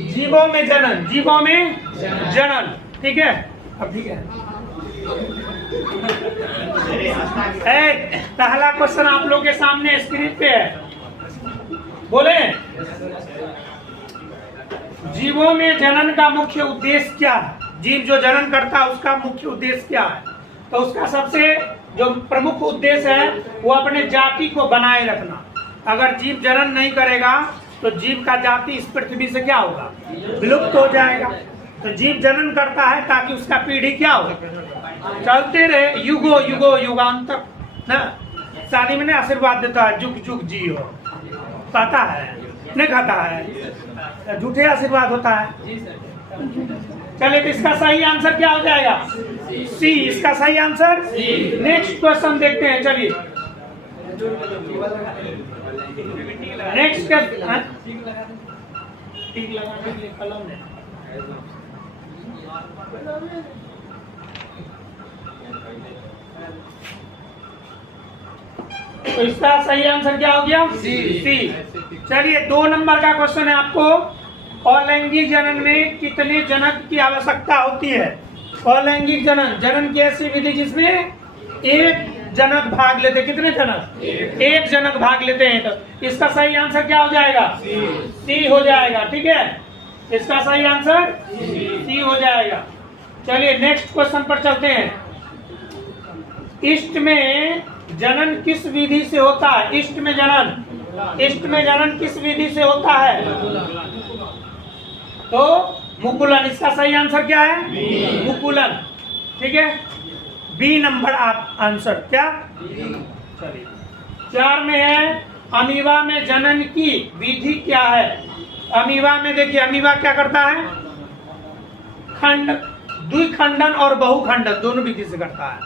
जीवों में जनन, जीवों में जनन। ठीक है, अब ठीक है। पहला क्वेश्चन आप लोग के सामने स्क्रीन पे है, बोले जीवों में जनन का मुख्य उद्देश्य क्या है? जीव जो जनन करता है उसका मुख्य उद्देश्य क्या है? तो उसका सबसे जो प्रमुख उद्देश्य है वो अपने जाति को बनाए रखना। अगर जीव जनन नहीं करेगा तो जीव का जाति इस पृथ्वी से क्या होगा? विलुप्त हो जाएगा। तो जीव जनन करता है ताकि उसका पीढ़ी क्या हो, चलते रहे युगो युगो युगांतर ना। शादी में ना आशीर्वाद देता है, जुग जुग जी हो, कहता है नहीं कहता है, झूठे आशीर्वाद होता है। चलिए तो इसका सही आंसर क्या हो जाएगा? सी, इसका सही आंसर। नेक्स्ट क्वेश्चन देखते हैं। चलिए नेक्स्ट क्वेश्चन, ठीक लगाने के लिए कलम है। तो इसका सही आंसर क्या हो गया? सी। चलिए 2 नंबर का क्वेश्चन है आपको, अलैंगिक जनन में कितने जनक की आवश्यकता होती है? अलैंगिक जनन, जनन की ऐसी विधि जिसमें एक जनक भाग लेते। कितने जनक? एक जनक भाग लेते हैं। तो इसका सही आंसर क्या हो जाएगा? सी हो जाएगा। ठीक है, इसका सही आंसर सी हो जाएगा। चलिए नेक्स्ट क्वेश्चन पर चलते हैं। इष्ट में जनन किस विधि से होता है? इष्ट में जनन, इष्ट में जनन किस विधि से होता है? तो मुकुलन। इसका सही आंसर क्या है? मुकुलन। ठीक है, बी नंबर आप आंसर क्या? चलिए 4 में है, अमीबा में जनन की विधि क्या है? अमीबा में देखिए, अमीबा क्या करता है? खंड, द्विखंडन और बहुखंडन दोनों विधि से करता है।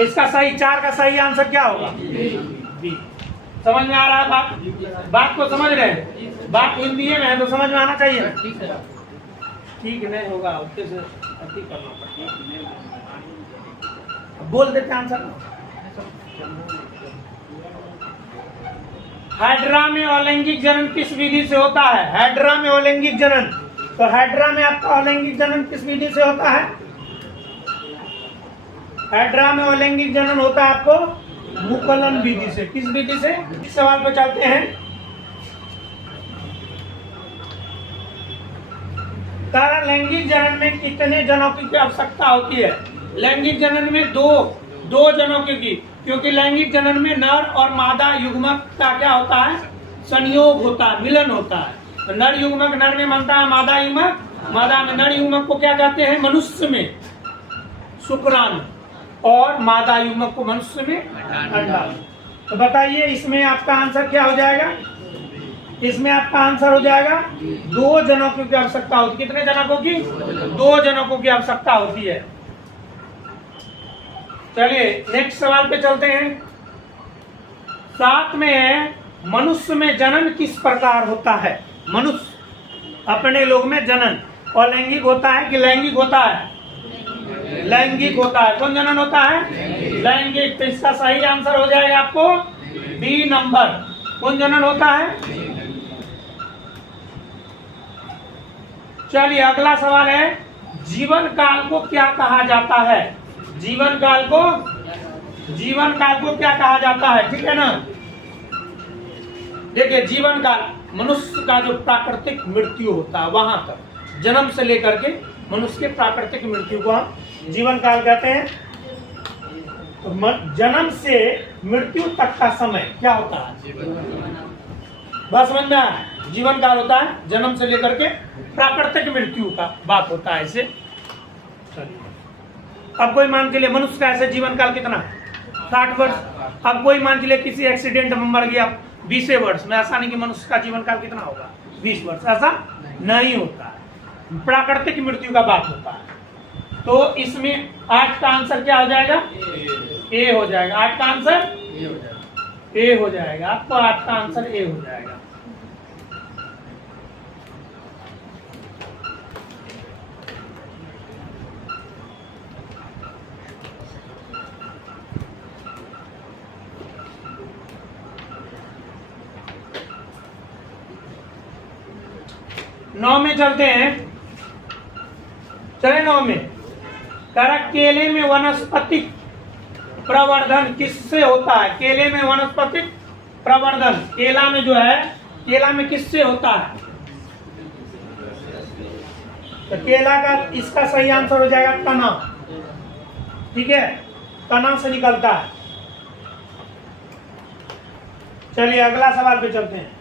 इसका सही 4 का सही आंसर क्या होगा? बी। समझ में आ रहा है बात? बात को समझ रहे हैं? बात हिंदी में है तो समझ में आना चाहिए। ठीक नहीं होगा उससे से अति करना पड़ेगा। बोल देते आंसर। हाइड्रा में अलैंगिक जनन किस विधि से होता है? हाइड्रा में अलैंगिक जनन, तो हाइड्रा में आपका अलैंगिक जनन किस विधि से होता है? हाइड्रा में अलैंगिक जनन होता है आपको मुकुलन विधि से। किस विधि से? इस सवाल पे चलते हैं। लैंगिक जनन में कितने जनकों की आवश्यकता होती है? लैंगिक जनन में दो जनकों की, क्योंकि लैंगिक जनन में नर और मादा युग्मक का क्या होता है? संयोग होता है, मिलन होता है। तो नर युग्मक नर में बनता है, मादा युग्मक मादा में। नर युग्मक को क्या कहते हैं? मनुष्य में शुक्राणु, और मादा युग्मक को मनुष्य में अंडाणु। तो बताइए इसमें आपका आंसर क्या हो जाएगा? इसमें आपका आंसर हो जाएगा 2 जनकों की आवश्यकता होती है। कितने जनकों की? 2 जनकों की आवश्यकता होती है। चलिए नेक्स्ट सवाल पे चलते हैं। 7 में है, मनुष्य में जनन किस प्रकार होता है? मनुष्य अपने लोग में जनन अलैंगिक होता है कि लैंगिक होता है? लैंगिक होता है। कौन जनन होता है? लैंगिक। तो इसका सही आंसर हो जाएगा आपको बी नंबर। कौन जनन होता है? चलिए अगला सवाल है, जीवन काल को क्या कहा जाता है? जीवन काल को क्या कहा जाता है? ठीक है ना। देखिए जीवन काल मनुष्य का जो प्राकृतिक मृत्यु होता है वहां तक, जन्म से लेकर के मनुष्य के प्राकृतिक मृत्यु को हम जीवन काल कहते हैं। तो जन्म से मृत्यु तक का समय क्या होता है? बस समझ में आया? जीवन काल होता है जन्म से लेकर के प्राकृतिक मृत्यु का बात होता है इसे। अब कोई मान के लिए मनुष्य का ऐसे जीवन काल कितना? 60 वर्ष। अब कोई मान के लिए किसी एक्सीडेंट में मर गया 20 वर्ष में, ऐसा नहीं कि मनुष्य का जीवन काल कितना होगा? 20 वर्ष। ऐसा नहीं होता है, प्राकृतिक मृत्यु का बात होता है। तो इसमें 8 का आंसर क्या हो जाएगा? ए हो जाएगा। 8 का आंसर ए हो जाएगा। आपको 8 का आंसर ए हो जाएगा। 9 में चलते हैं, चले 9 में। कह केले में वनस्पतिक प्रवर्धन किससे होता है? केले में वनस्पतिक प्रवर्धन, केला में जो है, केला में किससे होता है? तो केला का इसका सही आंसर हो जाएगा तना। ठीक है, तना से निकलता है। चलिए अगला सवाल पे चलते हैं।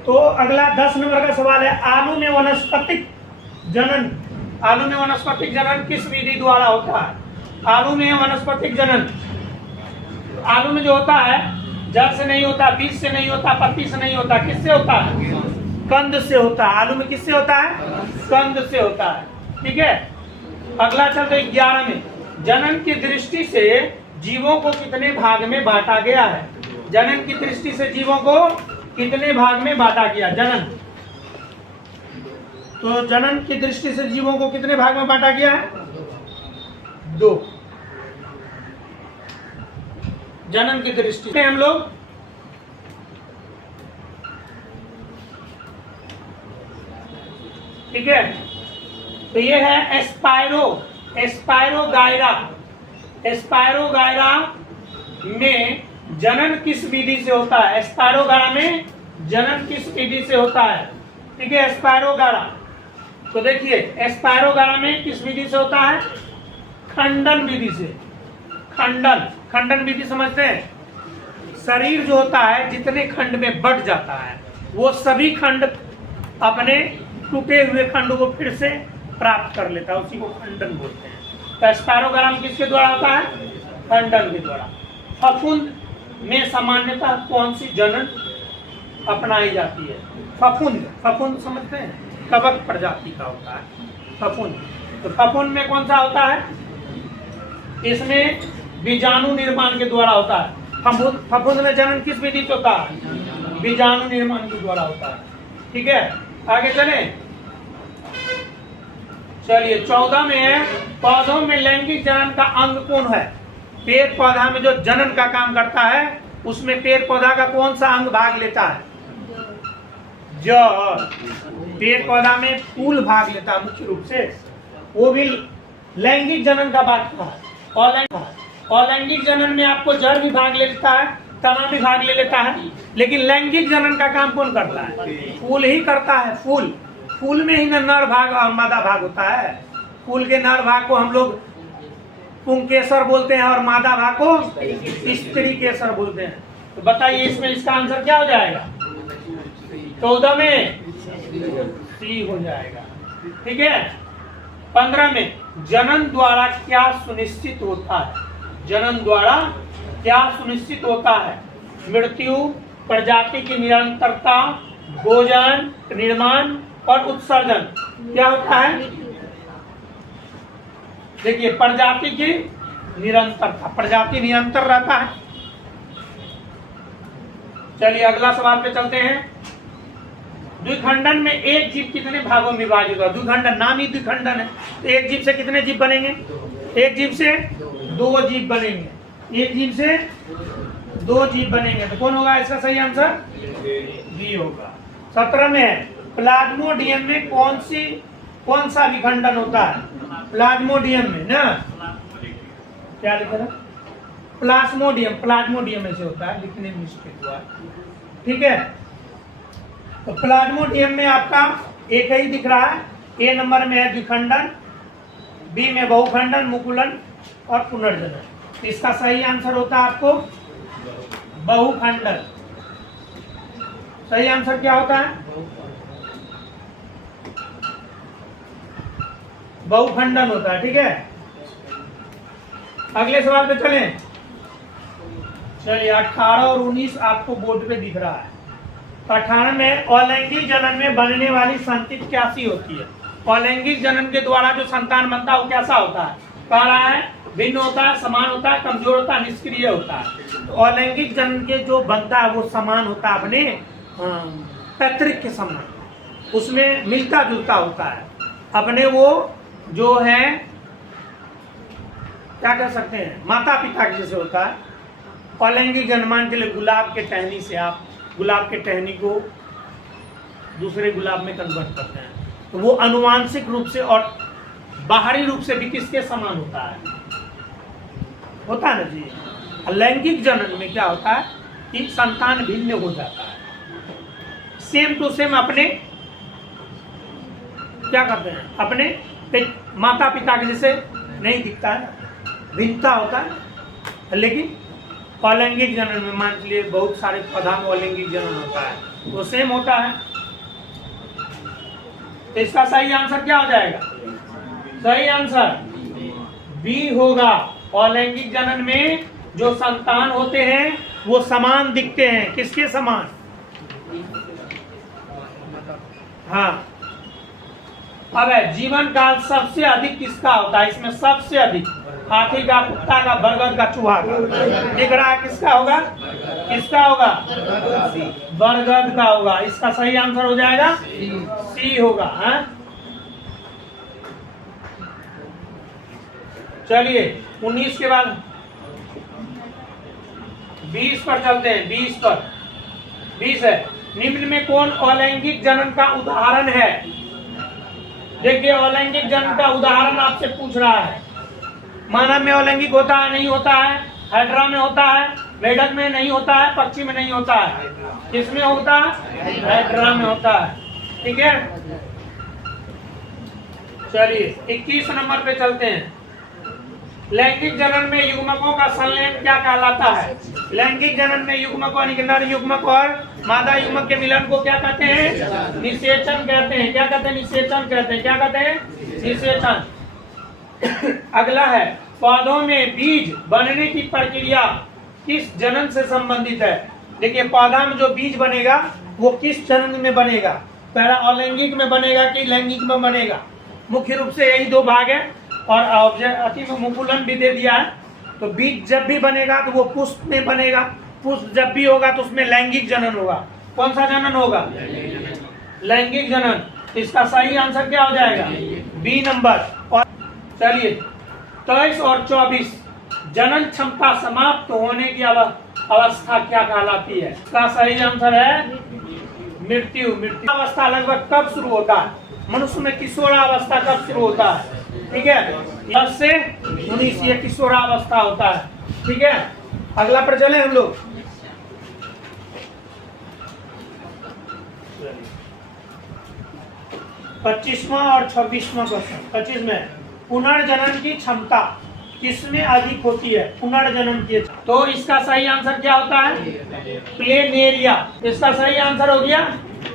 तो अगला 10 नंबर का सवाल है, आलू में वनस्पतिक जनन, आलू में वनस्पतिक जनन किस विधि द्वारा होता है? आलू में वनस्पतिक जनन, आलू में जो होता है जड़ से नहीं होता, बीज से नहीं होता, पत्ती से नहीं होता, किससे होता है? कंद से होता है। आलू में किससे होता है? कंद से होता है। ठीक है, अगला चलते 11 में, जनन की दृष्टि से जीवों को कितने भाग में बांटा गया है? जनन की दृष्टि से जीवों को कितने भाग में बांटा गया? जनन, तो जनन की दृष्टि से जीवों को कितने भाग में बांटा गया है? 2। जनन की दृष्टि से हम लोग ठीक है, तो ये है एस्पायरो, एस्पायरोगायरा। एस्पायरोगायरा में जनन किस विधि से होता है? एस्पायरोगायरा में जनन किस विधि से होता है? ठीक है, एस्पायरोगायरा, तो देखिए एस्पायरोगायरा में किस विधि से होता है? खंडन विधि से। खंडन, खंडन विधि समझते हैं? शरीर जो होता है जितने खंड में बट जाता है वो सभी खंड अपने टूटे हुए खंड को फिर से प्राप्त कर लेता है, उसी को खंडन बोलते हैं। तो एस्पायरोगायरा किसके द्वारा होता है? खंडन के द्वारा। फफूंद में सामान्यतः कौन सी जनन अपनाई जाती है? फफूंद, फफूंद समझते हैं? कवक प्रजाति का होता है फफूंद। तो फफूंद में कौन सा होता है? इसमें बीजाणु निर्माण के द्वारा होता है। फफूंद में जनन किस विधि से होता है? बीजाणु निर्माण के द्वारा होता है। ठीक है, आगे चले। चलिए 14 में है, पौधों में लैंगिक जनन का अंग कौन है? पेड़ पौधा में जो जनन का काम करता है उसमें पेड़ पौधा का कौन सा अंग भाग लेता है? जड़। पेड़ पौधा में फूल भाग लेता है मुख्य रूप से, वो भी लैंगिक जनन का बात है। अलैंगिक जनन में आपको जड़ भी भाग ले लेता है, तना भी भाग ले लेता है, लेकिन लैंगिक जनन का काम कौन करता है? फूल ही करता है। फूल, फूल में ही ना नर भाग और मादा भाग होता है। फूल के नर भाग को हम लोग पुंकेसर बोलते हैं और मादा भाग को स्त्री केसर बोलते हैं। तो बताइए इसमें इसका आंसर क्या हो जाएगा? 14 में सी हो जाएगा। ठीक है, 15 में जनन द्वारा क्या सुनिश्चित होता है? जनन द्वारा क्या सुनिश्चित होता है? मृत्यु, प्रजाति की निरंतरता, भोजन, निर्माण और उत्सर्जन। क्या होता है? देखिए प्रजाति की निरंतरता, प्रजाति निरंतर रहता है। चलिए अगला सवाल पे चलते हैं। द्विखंडन में एक जीव कितने भागों में विभाजित होगा? द्विखंडन नाम ही द्विखंडन है, तो एक जीव से कितने जीव बनेंगे? एक जीव से 2 जीव बनेंगे। एक जीव से 2 जीव बनेंगे, तो कौन होगा इसका सही आंसर? बी होगा। 17 में है, प्लाज्मोडियम में कौन सा विखंडन होता है? प्लाज्मोडियम में ना, क्या लिखा था? प्लाज्मोडियम, प्लाज्मोडियम ऐसे होता है, लिखने में मिस्टेक हुआ। ठीक है, तो प्लाज्मोडियम में आपका एक ही दिख रहा है। ए नंबर में है द्विखंडन, बी में बहुखंडन, मुकुलन और पुनर्जनन। तो इसका सही आंसर होता है आपको बहुखंडन। सही आंसर क्या होता है? बहुखंडन होता है। ठीक है, अगले सवाल पे चलें। चलिए 18 और 19 आपको बोर्ड पे दिख रहा है। 18 में अलैंगिक जनन में बनने वाली संतति कैसी होती है? अलैंगिक जनन के द्वारा जो संतान बनता है वो कैसा होता है? कह रहा है भिन्न होता है, समान होता है, कमजोर होता है, निष्क्रिय होता है। तो अलैंगिक जनन के जो बनता है वो समान होता है, अपने पैतृक के समान, उसमें मिलता जुलता होता है अपने। वो जो है क्या कर सकते हैं, माता पिता के जैसे होता है। अलैंगिक जन्मान के लिए गुलाब के टहनी से आप गुलाब के टहनी को दूसरे गुलाब में कन्वर्ट करते हैं, तो वो अनुवांशिक रूप से और बाहरी रूप से भी किसके समान होता है ना जी। अलैंगिक जनन में क्या होता है कि संतान भिन्न हो जाता है, सेम टू सेम अपने क्या करते हैं, अपने माता पिता के जैसे नहीं दिखता है, भिन्नता होता है। लेकिन अलैंगिक जनन में मान लीजिए बहुत सारे पौधा में अलैंगिक जनन होता है, वो सेम होता है। तो इसका सही आंसर क्या हो जाएगा, सही आंसर बी होगा। अलैंगिक जनन में जो संतान होते हैं वो समान दिखते हैं, किसके समान, हाँ। अब है जीवन काल सबसे अधिक किसका होता है, इसमें सबसे अधिक हाथी का, कुत्ता का, बरगद का, चूहा का दिख रहा है, किसका होगा, किसका होगा, बरगद का होगा। इसका सही आंसर हो जाएगा सी होगा। चलिए 19 के बाद 20 पर चलते हैं। 20 पर 20 है, निम्न में कौन अलैंगिक जनन का उदाहरण है। देखिए अलैंगिक जनन का उदाहरण आपसे पूछ रहा है। मानव में अलैंगिक होता है, नहीं होता है, हाइड्रा में होता है, मेढक में नहीं होता है, पक्षी में नहीं होता है, किसमें होता है, हाइड्रा में होता है, ठीक है। चलिए 21 नंबर पे चलते हैं। लैंगिक जनन में युग्मकों का संलयन क्या कहलाता है। लैंगिक जनन में युग्मकों नर युग्मक और मादा युग्मक के मिलन को क्या कहते हैं, निषेचन कहते हैं। क्या कहते हैं, निषेचन कहते हैं। क्या कहते हैं, निषेचन। अगला है, पौधों में बीज बनने की प्रक्रिया किस जनन से संबंधित है। देखिए पौधा में जो बीज बनेगा वो किस जनन में बनेगा, पहला अलैंगिक में बनेगा कि लैंगिक में बनेगा। मुख्य रूप से यही दो भाग है, और अति मुकुलन भी दे दिया है। तो बीज जब भी बनेगा तो वो पुष्प में बनेगा, पुष्प जब भी होगा तो उसमें लैंगिक जनन होगा। कौन सा जनन होगा, लैंगिक जनन। इसका सही आंसर क्या हो जाएगा, बी नंबर। और चलिए 23 और 24, जनन क्षमता समाप्त होने की अवस्था क्या कहलाती है। इसका सही आंसर है मृत्यु। मृत्यु अवस्था लगभग कब शुरू होता है, मनुष्य में किशोरावस्था कब शुरू होता है, ठीक है, 10 से 19 ये किशोरावस्था होता है, ठीक है। अगला पर चले हम लोग। 25वां और 26वां क्वेश्चन। 25 में पुनर्जनन की क्षमता किसमें अधिक होती है, पुनर्जनन की। तो इसका सही आंसर क्या होता है, प्लेनेरिया। इसका सही आंसर हो गया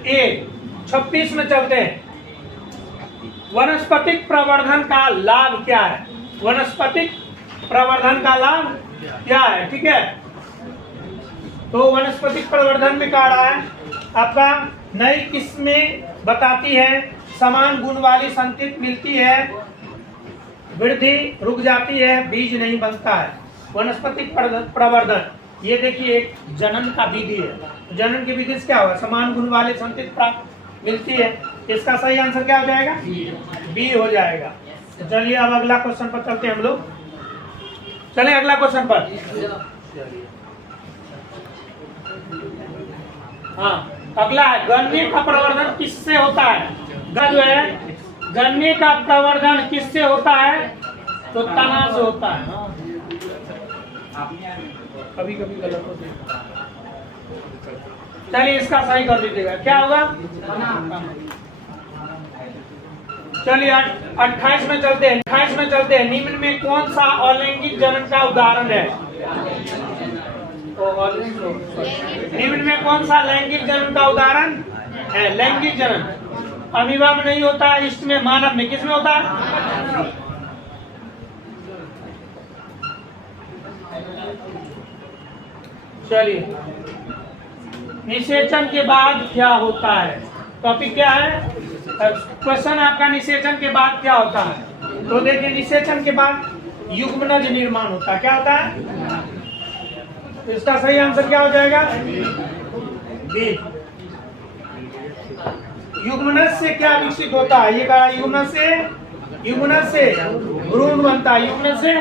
ए। 26 में चलते हैं। वनस्पतिक प्रवर्धन का लाभ क्या है, वनस्पतिक प्रवर्धन का लाभ क्या है, ठीक है। तो वनस्पतिक प्रवर्धन में कह रहा है आपका नई किस्में बताती है, समान गुण वाली संतति मिलती है, वृद्धि रुक जाती है, बीज नहीं बनता है। वनस्पतिक प्रवर्धन, ये देखिए एक जनन का विधि है। जनन की विधि से क्या होगा, समान गुण वाली संतति प्राप्त मिलती है। इसका सही आंसर क्या हो जाएगा, बी हो जाएगा। तो चलिए अब अगला क्वेश्चन पर चलते हैं हम लोग। चलिए अगला क्वेश्चन पर। हाँ अगला है, गन्ने का प्रवर्धन किससे होता है। जो है गन्ने का प्रवर्धन किससे होता है, तो तना से होता है। कभी कभी गलत होते हैं, चलिए इसका सही कर दीजिएगा, क्या होगा। चलिए 28 में चलते हैं। 28 में चलते हैं। निम्न में कौन सा अलैंगिक जनन का उदाहरण है, निम्न में कौन सा लैंगिक जनन का उदाहरण है। लैंगिक जनन अमीबा में नहीं होता है, इष्ट में, मानव में, किसमें होता है। चलिए निषेचन के बाद क्या होता है, टॉपिक क्या है, क्वेश्चन आपका निषेचन के बाद क्या होता है। तो देखिए निषेचन के बाद युग्मनज निर्माण होता है। क्या होता है, इसका सही आंसर क्या हो जाएगा, बी। युग्मनज से क्या विकसित होता है, ये कहा युग्मनज से भ्रूण बनता है, युग्म से।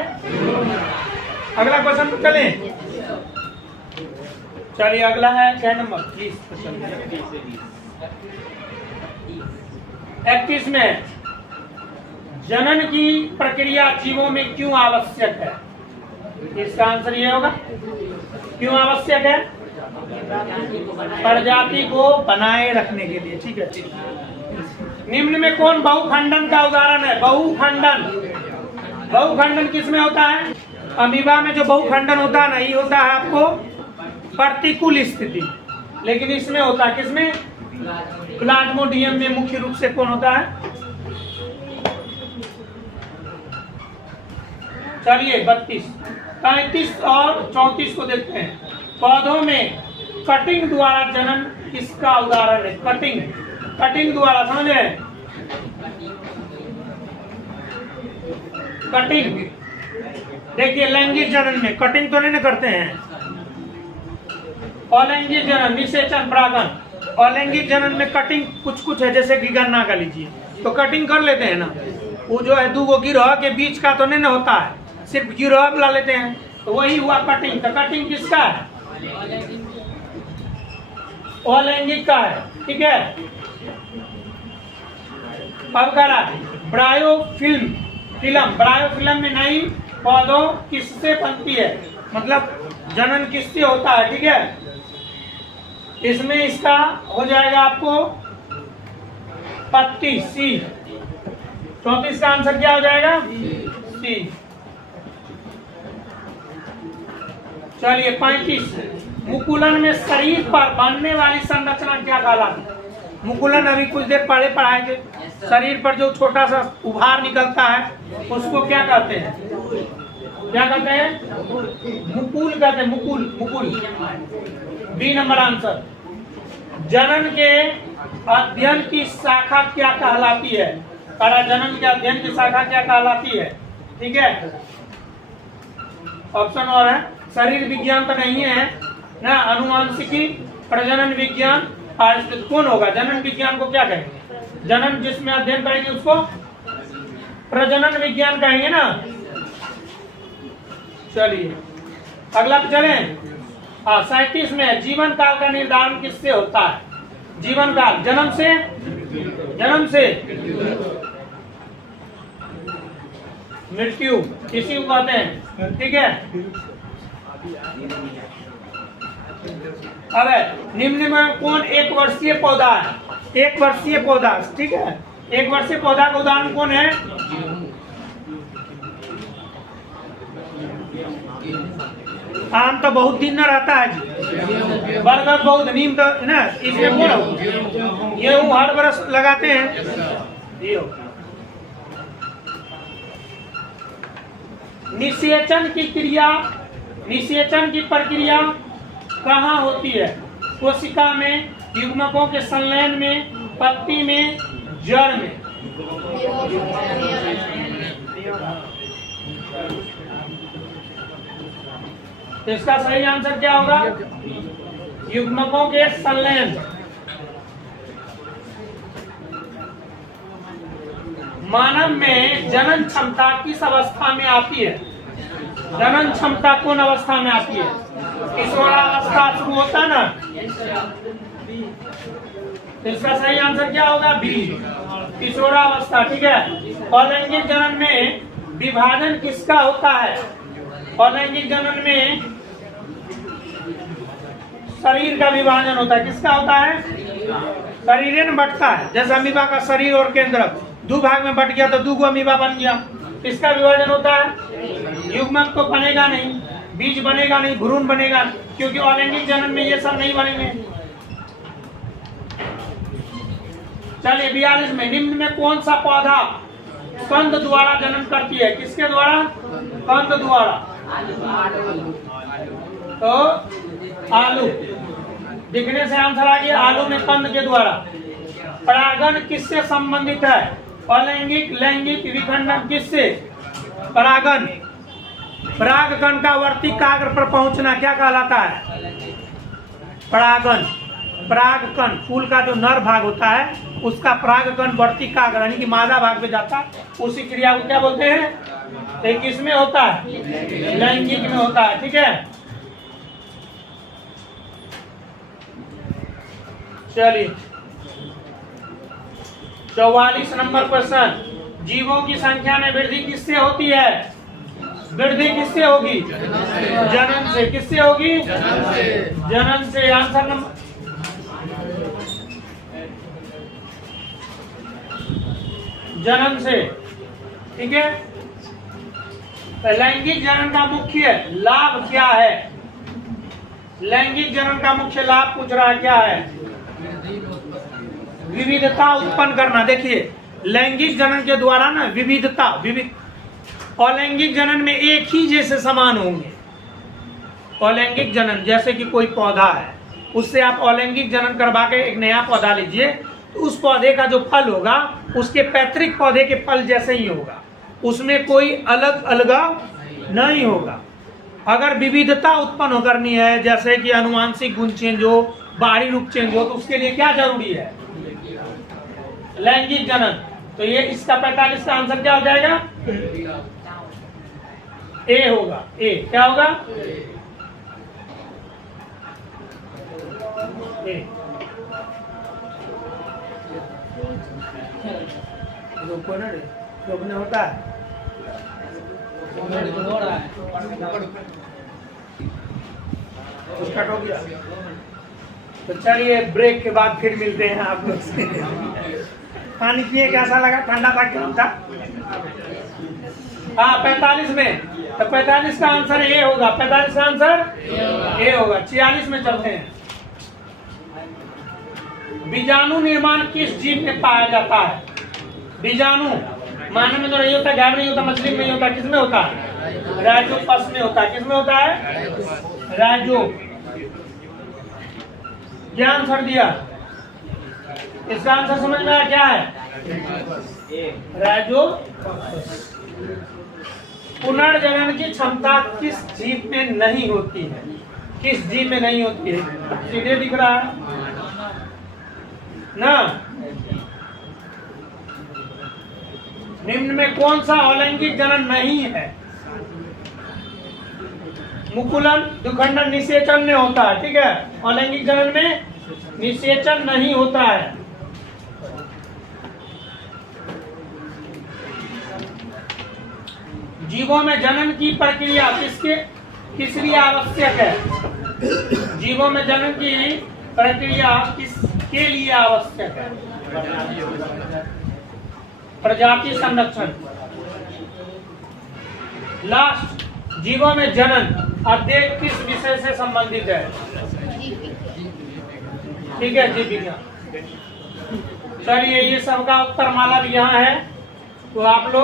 अगला क्वेश्चन पे चलें। चलिए अगला है क्या नंबर 31 में, जनन की प्रक्रिया जीवों में क्यों आवश्यक है? इसका आंसर ये होगा, क्यों आवश्यक है? प्रजाति को बनाए रखने के लिए। ठीक है। निम्न में कौन बहुखंडन का उदाहरण है? बहुखंडन, बहुखंडन किसमें होता है? अमीबा में जो बहुखंडन होता है ना, ये होता है आपको प्रतिकूल स्थिति, लेकिन इसमें होता है किसमें? प्लाज्मोडियम में मुख्य रूप से कौन होता है? चलिए 32, 33 और 34 को देखते हैं। पौधों में कटिंग द्वारा जनन किसका उदाहरण है? कटिंग, कटिंग द्वारा, समझे? कटिंग देखिए, लैंगिक जनन में कटिंग तो नहीं करते हैं। अलैंगिक जनन, निषेचन, परागण। अलैंगिक जनन में कटिंग कुछ कुछ है, जैसे कि गन्ना का लीजिए तो कटिंग कर लेते हैं ना, वो जो है दो गिरोह के बीच का तो नहीं ना होता है, सिर्फ गिरोह बुला लेते हैं, तो वही हुआ कटिंग। तो कटिंग किसका है? अलैंगिक का है। ठीक है। अब करा ब्रायोफिल्म, ब्रायोफिल्म में नई पौधों किससे बनती है? मतलब जनन किससे होता है? ठीक है। इसमें इसका हो जाएगा आपको पत्ती, सी। 34 का आंसर क्या हो जाएगा? सी। चलिए 35, मुकुलन में शरीर पर बनने वाली संरचना क्या कहलाती है? मुकुलन अभी कुछ देर पहले पढ़ाए थे। शरीर पर जो छोटा सा उभार निकलता है उसको क्या कहते हैं? क्या कहते हैं? मुकुल कहते हैं, Mukul, Mukul. B number answer. जनन के अध्ययन की शाखा क्या कहलाती है? जनन के अध्ययन की शाखा क्या कहलाती है? ठीक है। ऑप्शन और है, शरीर विज्ञान तो नहीं है ना, अनुवांशिकी, प्रजनन विज्ञान, पारिस्थितिक। कौन होगा? जनन विज्ञान को क्या कहेंगे? जनन जिसमें अध्ययन करेंगे उसको प्रजनन विज्ञान कहेंगे ना। चलिए अगला पे चलें। 37 में, जीवन काल का निर्धारण किससे होता है? जीवन काल जन्म से, जन्म से मृत्यु, किसी को कहते हैं। ठीक है। अब निम्न में कौन एक वर्षीय पौधा है? एक वर्षीय पौधा। ठीक है। एक वर्षीय पौधा का उदाहरण कौन है? आम तो बहुत दिन न रहता है जी, बरगद बहुत, नीम तो ना, इसमें कौन? गेहूं हर बरस लगाते हैं। निषेचन की क्रिया, निषेचन की प्रक्रिया कहाँ होती है? कोशिका में, युग्मकों के संलयन में, पत्ती में, जड़ में। तो इसका सही आंसर क्या होगा? युग्मकों के संलयन। मानव में जनन क्षमता किस अवस्था में आती है? जनन क्षमता कौन अवस्था में आती है? किशोरावस्था शुरू होता है ना। तो इसका सही आंसर क्या होगा? बी, किशोरावस्था। ठीक है। अलैंगिक जनन में विभाजन किसका होता है? अलैंगिक जनन में शरीर का विभाजन होता है। किसका होता है? शरीर में बंटता है, जैसे अमीबा का शरीर और केंद्र दो भाग में बट गया तो दो अमीबा बन गया। इसका विभाजन होता है। युग्मक तो बनेगा नहीं, बीज बनेगा नहीं, भ्रूण बनेगा, क्योंकि अलैंगिक जनन में ये सब नहीं बनेंगे। चलिए 42 में, निम्न में कौन सा पौधा कंद द्वारा जनन करती है? किसके द्वारा? कंद द्वारा। तो आलू, दिखने से आंसर आ गया, आलू में कंद के द्वारा। परागण किससे संबंधित है? अलैंगिक, लैंगिक, विखंडन किससे? परागण। परागकण का वर्तिकाग्र पर पहुंचना क्या कहलाता है? परागण। परागकण, फूल का जो नर भाग होता है उसका परागकण वर्तिकाग्र यानी कि मादा भाग में जाता है, उसी क्रिया को क्या बोलते हैं? तो किस में होता है? लैंगिक में होता है। ठीक है, चलिए 44 नंबर क्वेश्चन, जीवों की संख्या में वृद्धि किससे होती है? वृद्धि किससे होगी? जनन से। किससे होगी? जनन से। आंसर नंबर जनन से। ठीक है, लैंगिक जनन का मुख्य लाभ क्या है? लैंगिक जनन का मुख्य लाभ पूछ रहा है, क्या है? विविधता उत्पन्न करना। देखिए, लैंगिक जनन के द्वारा ना विविधता, अलैंगिक जनन में एक ही जैसे समान होंगे। अलैंगिक जनन जैसे कि कोई पौधा है, उससे आप अलैंगिक जनन करवा के एक नया पौधा लीजिए, तो उस पौधे का जो फल होगा उसके पैतृक पौधे के फल जैसे ही होगा, उसमें कोई अलगाव नहीं होगा। अगर विविधता उत्पन्न करनी है, जैसे कि अनुवांशिक गुण चेंज हो, बाहरी रूप चेंज हो, तो उसके लिए क्या जरूरी है? लैंगिक जनन। तो ये इसका 45 का आंसर क्या हो जाएगा? ए होगा। ए क्या होगा? ए। रोकने होता है। स्टार्ट हो गया। तो चलिए ब्रेक के बाद फिर मिलते हैं आप लोग से। पानी पिए, कैसा लगा? ठंडा था, गर्म था? हाँ 45 में, तो 45 का आंसर ए होगा। 45 का आंसर ए होगा। 46 में चलते हैं। बीजाणु निर्माण किस जीव में पाया जाता है? बीजाणु मानव में तो नहीं होता, गाय में नहीं होता, मछली में नहीं होता, किस में होता है? राइजोपस में होता है। किस में होता है? राइजो। क्या आंसर दिया? इसका आंसर समझ में आया? क्या है? राइजोपस। पुनर्जनन की क्षमता किस जीव में नहीं होती है? किस जीव में नहीं होती है? सीधे दिख रहा है ना। निम्न में कौन सा अलैंगिक जनन नहीं है? मुकुलन, दुखंडन, निषेचन में होता है। ठीक है, अलैंगिक जनन में निषेचन नहीं होता है। जीवों में जनन की प्रक्रिया किस लिए आवश्यक है? जीवों में जनन की प्रक्रिया किसके लिए आवश्यक है? प्रजाति संरक्षण। लास्ट, जीवों में जनन अध्ययन किस विषय से संबंधित है? ठीक है, जीव विज्ञान। चलिए, ये सबका उत्तर माला भी यहाँ है, तो आप लोग